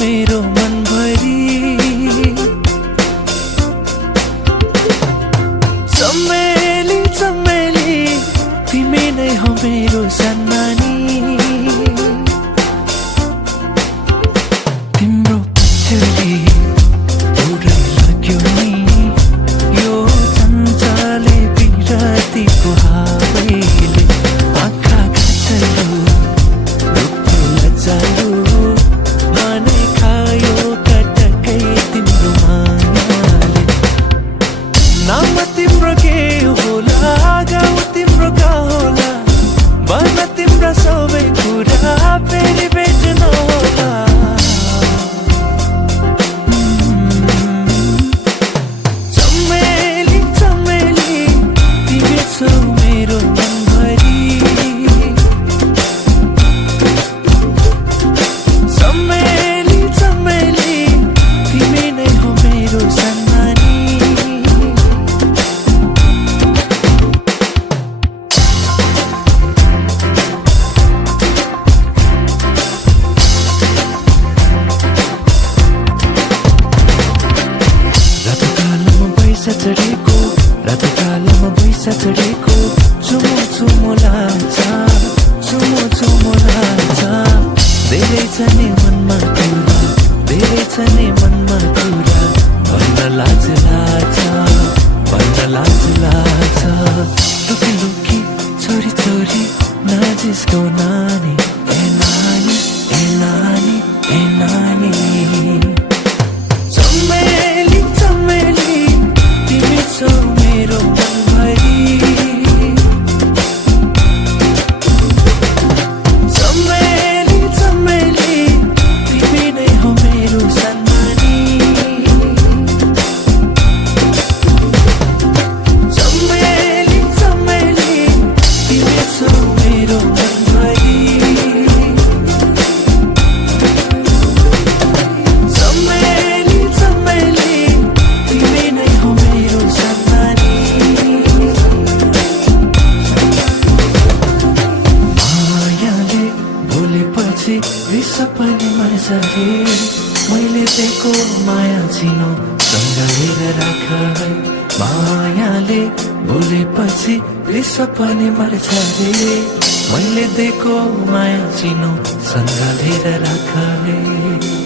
मेरो मनभरि चमेली चमेली तिमी नै हो मेरो सन्नानी तिम्रो पछ्यौरी उडै लाग्यो नि यो चञ्चले बिरतीको हावैले आँखा घाँचलो रूपको लजालो मनै खायो कटकै तिम्रो मायाले नाम तिम्रो के होला गाउँ तिम्रो का होला भन तिम्रो सबै कुरा फेरि भेट्न होला चमेली चमेली तिमी छौ मेरो मनभरि चमेली चमेली तिमी नै हो मेरो सन्नानी रातकालमा बैसा चढेको चुमो चुमो लाग्छ चुमो चुमो लाग्छ धेरै छ नि मनमा कुरा धेरै छ नि मनमा कुरा भन्न लाज लाग्छ भन्न लाज लाग्छ लुकी लुकी छोरी छोरी नाजिस्को नानी ए नानी ए नानी ए नानी चमेली चमेली तिमी छौ मेरो मनभरि चमेली चमेली तिमी नै हो मेरो सन्नानी चमेली चमेली तिमी छौ मेरो मनभरि चमेली चमेली तिमी नै हो मेरो सन्नानी मायाले भोलेपछि रिस पनि मर्छ रे मैले दिएको माया चिनो सँगालेर राख है मायाले भोलेपछि रिस पनि मर्छ रे मैले दिएको माया चिनो सँगालेर राख है